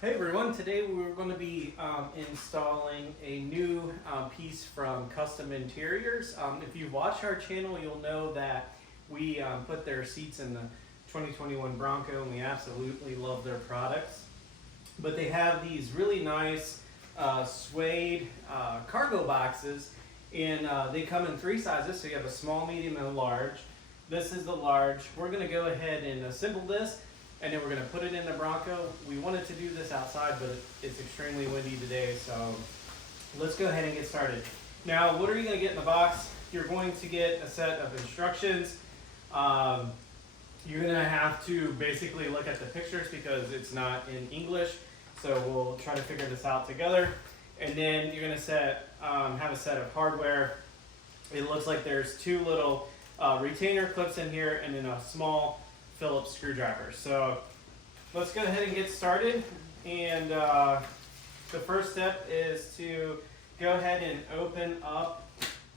Hey everyone, today we're going to be installing a new piece from Kustom Interiors. If you watch our channel, you'll know that we put their seats in the 2021 Bronco and we absolutely love their products. But they have these really nice suede cargo boxes, and they come in three sizes, so you have a small, medium, and a large. This is the large. We're going to go ahead and assemble this, and then we're going to put it in the Bronco. We wanted to do this outside, but it's extremely windy today, so let's go ahead and get started. Now, what are you going to get in the box? You're going to get a set of instructions. You're going to have to basically look at the pictures because it's not in English, so we'll try to figure this out together. And then you're going to have a set of hardware. It looks like there's two little retainer clips in here and then a small Phillips screwdriver. So let's go ahead and get started. And the first step is to go ahead and open up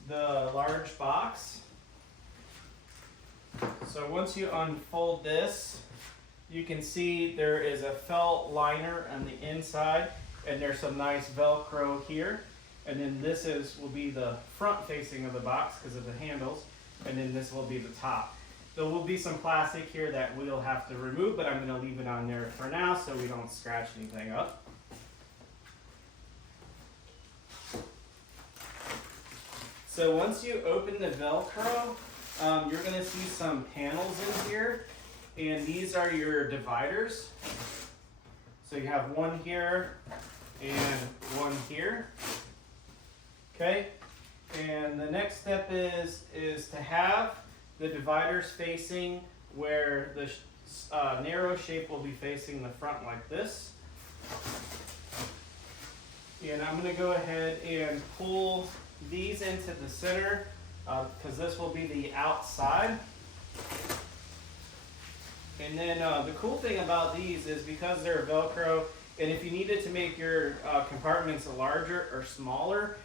the large box. So once you unfold this, you can see there is a felt liner on the inside, and there's some nice Velcro here. And then this will be the front facing of the box because of the handles, and then this will be the top. There will be some plastic here that we'll have to remove, but I'm going to leave it on there for now so we don't scratch anything up. So once you open the Velcro, you're going to see some panels in here, and these are your dividers. So you have one here and one here. Okay, and the next step is to have the dividers facing where the narrow shape will be facing the front like this. And I'm going to go ahead and pull these into the center because this will be the outside. And then the cool thing about these is because they're Velcro, and if you needed to make your compartments larger or smaller,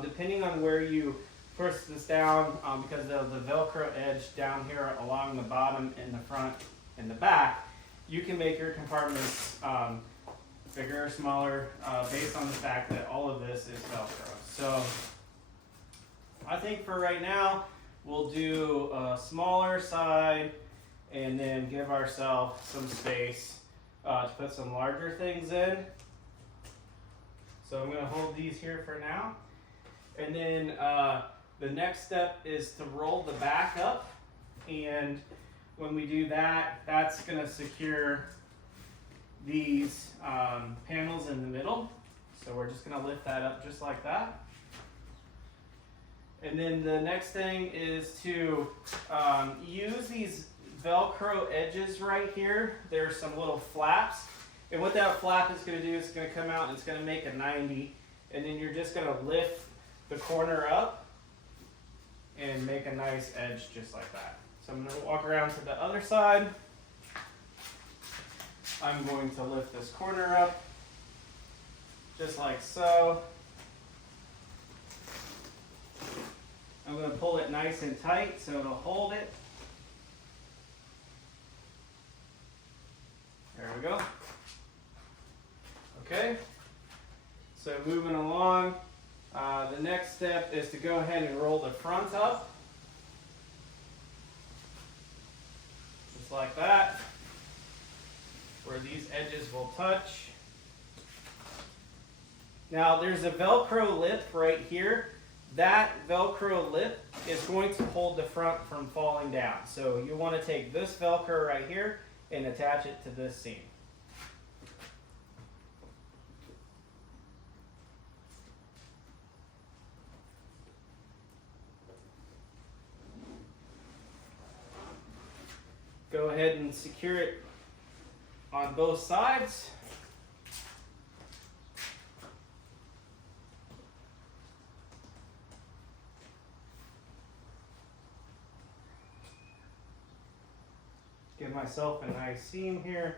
depending on where you push this down, because of the Velcro edge down here along the bottom and the front and the back, you can make your compartments bigger or smaller based on the fact that all of this is Velcro. So I think for right now, we'll do a smaller side and then give ourselves some space to put some larger things in. So I'm going to hold these here for now. And then the next step is to roll the back up, and when we do that, that's going to secure these panels in the middle. So we're just going to lift that up just like that. And then the next thing is to use these Velcro edges right here. There's some little flaps, and what that flap is going to do is going to come out and it's going to make a 90, and then you're just going to lift the corner up and make a nice edge just like that. So I'm going to walk around to the other side. I'm going to lift this corner up just like so. I'm going to pull it nice and tight so it'll hold it. There we go. Okay, so moving along. The next step is to go ahead and roll the front up, just like that, where these edges will touch. Now there's a Velcro lip right here. That Velcro lip is going to hold the front from falling down. So you want to take this Velcro right here and attach it to this seam. Go ahead and secure it on both sides. Give myself a nice seam here.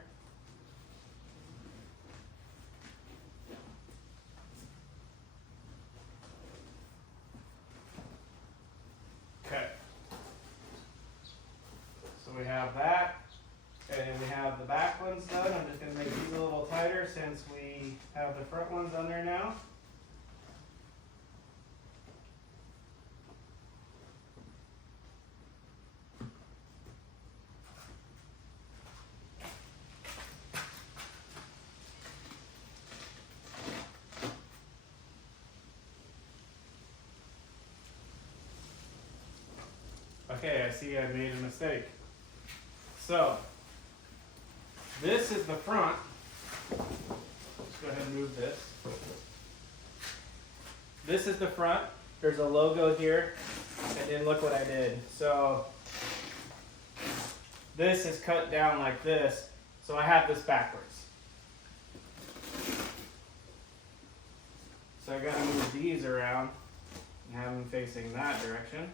Okay. So we have that. Okay, and we have the back ones done. I'm just going to make these a little tighter since we have the front ones on there now. Okay, I see I made a mistake. So, this is the front. Let's go ahead and move this. This is the front. There's a logo here, and then look what I did. So, this is cut down like this, so I have this backwards. So I gotta move these around and have them facing that direction.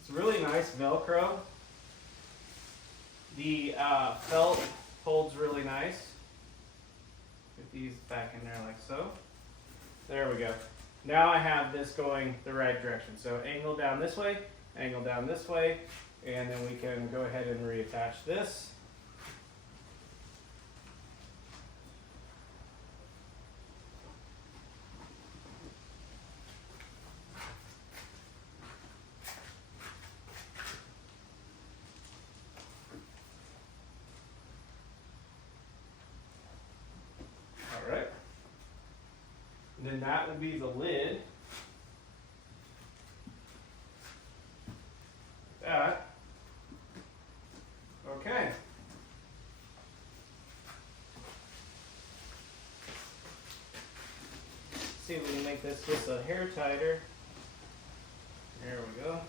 It's really nice Velcro. The felt holds really nice. Put these back in there like so. There we go. Now I have this going the right direction. So angle down this way, and then we can go ahead and reattach this. Alright. Then that will be the lid. That. Okay. See if we can make this just a hair tighter. There we go.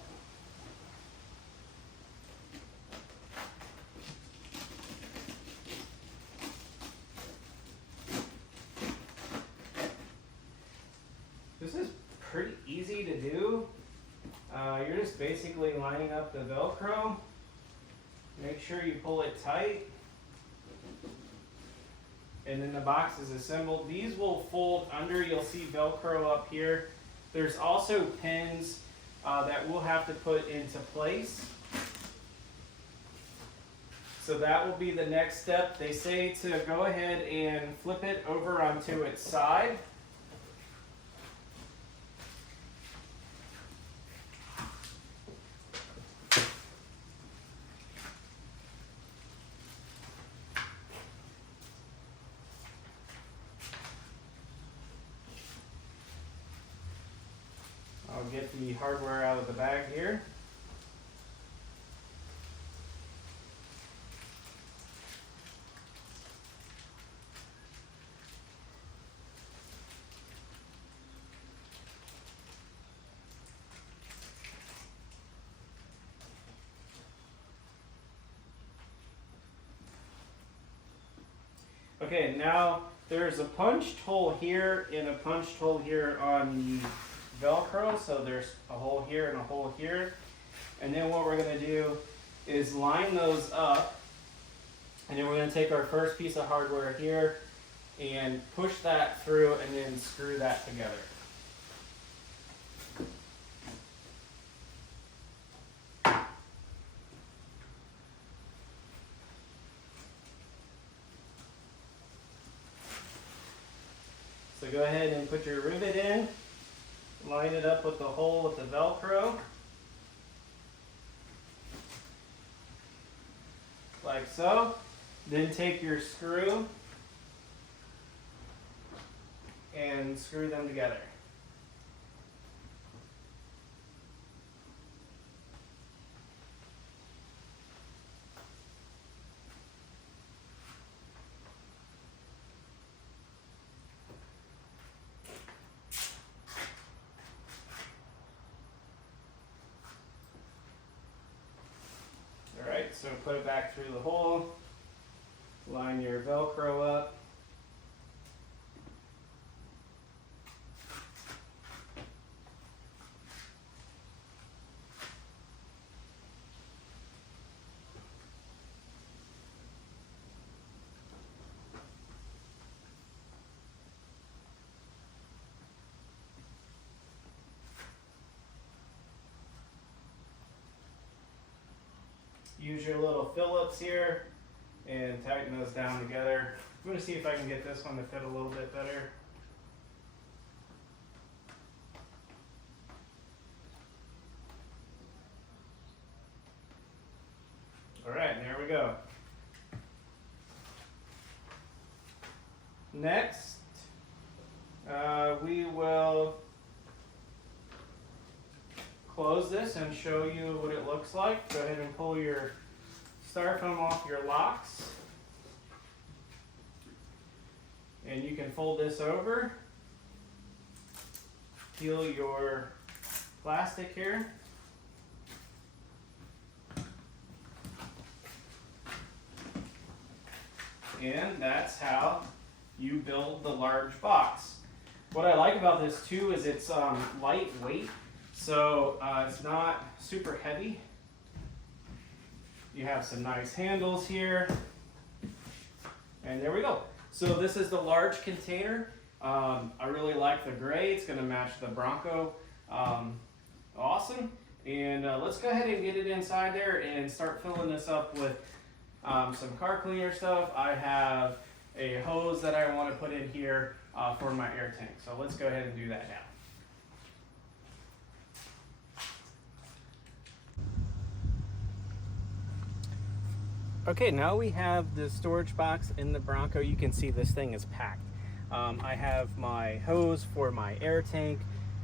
This is pretty easy to do. You're just basically lining up the Velcro. Make sure you pull it tight. And then the box is assembled. These will fold under. You'll see Velcro up here. There's also pins that we'll have to put into place. So that will be the next step. They say to go ahead and flip it over onto its side. I'll get the hardware out of the bag here. Okay, now there's a punched hole here and a punched hole here on the Velcro, so there's a hole here and a hole here. And then what we're going to do is line those up, and then we're going to take our first piece of hardware here and push that through and then screw that together. So go ahead and put your rivet in. Line it up with the hole with the Velcro. Like so. Then take your screw and screw them together. Alright, so put it back through the hole, line your Velcro up. use your little Phillips here and tighten those down together. I'm going to see if I can get this one to fit a little bit better. All right, there we go. Next, we will close this and show you what it looks like. Go ahead and pull your styrofoam off your locks. And you can fold this over. Peel your plastic here. And that's how you build the large box. What I like about this too is it's lightweight, so it's not super heavy. You have some nice handles here, and there we go. So this is the large container. I really like the gray. It's going to match the Bronco. Awesome. And let's go ahead and get it inside there and start filling this up with some car cleaner stuff. I have a hose that I want to put in here for my air tank. So let's go ahead and do that now. Okay, now we have the storage box in the Bronco. You can see this thing is packed. I have my hose for my air tank.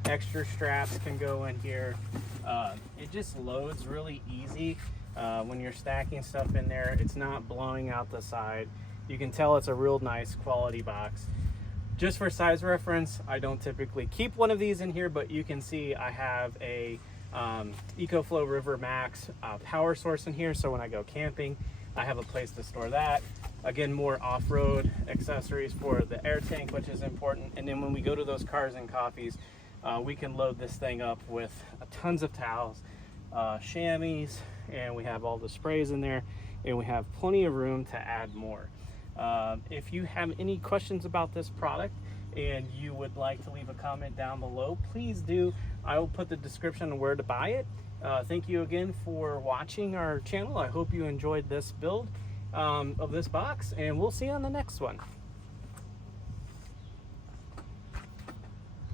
Extra straps can go in here. It just loads really easy when you're stacking stuff in there. It's not blowing out the side. You can tell it's a real nice quality box. Just for size reference, I don't typically keep one of these in here, but you can see I have a EcoFlow River Max power source in here, so when I go camping, I have a place to store that. Again, more off-road accessories for the air tank, which is important. And then when we go to those cars and coffees, we can load this thing up with tons of towels, chamois, and we have all the sprays in there, and we have plenty of room to add more. If you have any questions about this product and you would like to leave a comment down below, please do. I will put the description on where to buy it. Thank you again for watching our channel. I hope you enjoyed this build of this box, and we'll see you on the next one.